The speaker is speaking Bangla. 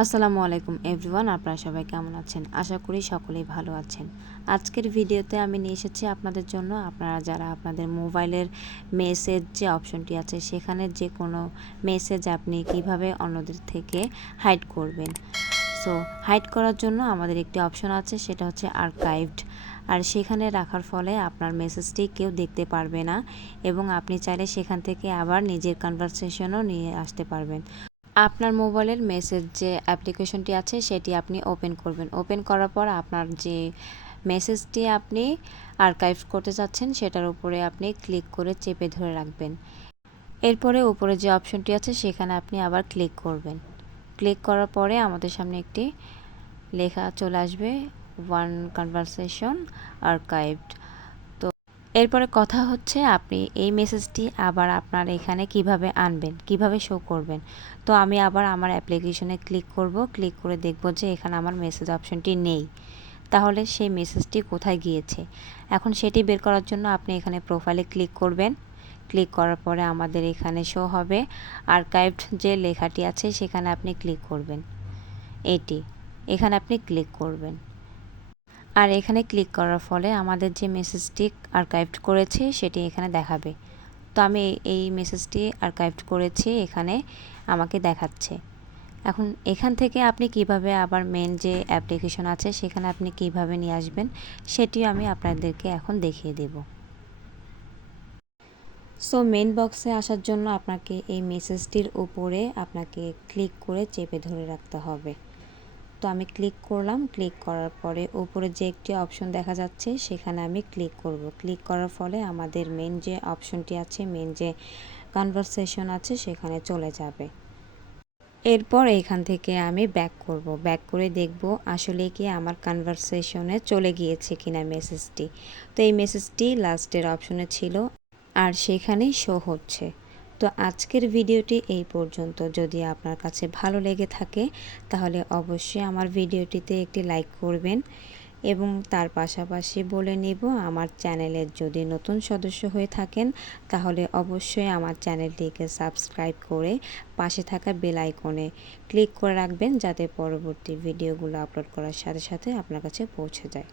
আসসালামু আলাইকুম এভরিওয়ান, আপনারা সবাই কেমন আছেন? আশা করি সকলেই ভালো আছেন। আজকের ভিডিওতে আমি নিয়ে এসেছি আপনাদের জন্য, আপনারা যারা আপনাদের মোবাইলের মেসেজ যে অপশনটি আছে সেখানে যে কোনো মেসেজ আপনি কিভাবে অন্যদের থেকে হাইড করবেন। সো হাইড করার জন্য আমাদের একটি অপশন আছে, সেটা হচ্ছে আর্কাইভড। আর সেখানে রাখার ফলে আপনার মেসেজটি কেউ দেখতে পারবে না এবং আপনি চাইলে সেখান থেকে আবার নিজের কনভারসেশনও নিয়ে আসতে পারবেন। আপনার মোবাইলের মেসেজ যে অ্যাপ্লিকেশনটি আছে সেটি আপনি ওপেন করবেন। ওপেন করার পর আপনার যে মেসেজটি আপনি আর্কাইভ করতে চাচ্ছেন সেটার উপরে আপনি ক্লিক করে চেপে ধরে রাখবেন। এরপরে উপরে যে অপশনটি আছে সেখানে আপনি আবার ক্লিক করবেন। ক্লিক করার পরে আমাদের সামনে একটি লেখা চলে আসবে, ওয়ান কনভারসেশন আর্কাইভড। এরপরে কথা হচ্ছে আপনি এই মেসেজটি আবার আপনার এখানে কিভাবে আনবেন, কিভাবে শো করবেন। তো আমি আবার আমার অ্যাপ্লিকেশনে ক্লিক করব। ক্লিক করে দেখব যে এখানে আমার মেসেজ অপশনটি নেই। তাহলে সেই মেসেজটি কোথায় গিয়েছে? এখন সেটি বের করার জন্য আপনি এখানে প্রোফাইলে ক্লিক করবেন। ক্লিক করার পরে আমাদের এখানে শো হবে আর্কাইভড যে লেখাটি আছে সেখানে আপনি ক্লিক করবেন। এখানে আপনি ক্লিক করবেন। আর এখানে ক্লিক করার ফলে আমাদের যে মেসেজটি আর্কাইভড করেছি সেটি এখানে দেখাবে। তো আমি এই মেসেজটি আর্কাইভড করেছি, এখানে আমাকে দেখাচ্ছে। এখন এখান থেকে আপনি কিভাবে আবার মেন যে অ্যাপ্লিকেশন আছে সেখানে আপনি কিভাবে নিয়ে আসবেন সেটিও আমি আপনাদেরকে এখন দেখিয়ে দেব। সো মেন বক্সে আসার জন্য আপনাকে এই মেসেজটির উপরে আপনাকে ক্লিক করে চেপে ধরে রাখতে হবে। তো আমি ক্লিক করলাম। ক্লিক করার পরে উপরে যে একটি অপশন দেখা যাচ্ছে সেখানে আমি ক্লিক করব। ক্লিক করার ফলে আমাদের মেন যে অপশনটি আছে, মেন যে কনভারসেশন আছে সেখানে চলে যাবে। এরপর এখান থেকে আমি ব্যাক করব। ব্যাক করে দেখব আসলে কি আমার কনভারসেশনে চলে গিয়েছে কিনা মেসেজটি। তো এই মেসেজটি লাস্টের অপশনে ছিল আর সেখানেই শো হচ্ছে। তো আজকের ভিডিওটি এই পর্যন্ত। যদি আপনার কাছে ভালো লেগে থাকে তাহলে অবশ্যই আমার ভিডিওটিতে একটি লাইক করবেন এবং তার পাশাপাশি বলে নিব, আমার চ্যানেলের যদি নতুন সদস্য হয়ে থাকেন তাহলে অবশ্যই আমার চ্যানেলটিকে সাবস্ক্রাইব করে পাশে থাকা বেল আইকনে ক্লিক করে রাখবেন, যাতে পরবর্তী ভিডিওগুলো আপলোড করার সাথে সাথে আপনার কাছে পৌঁছে যায়।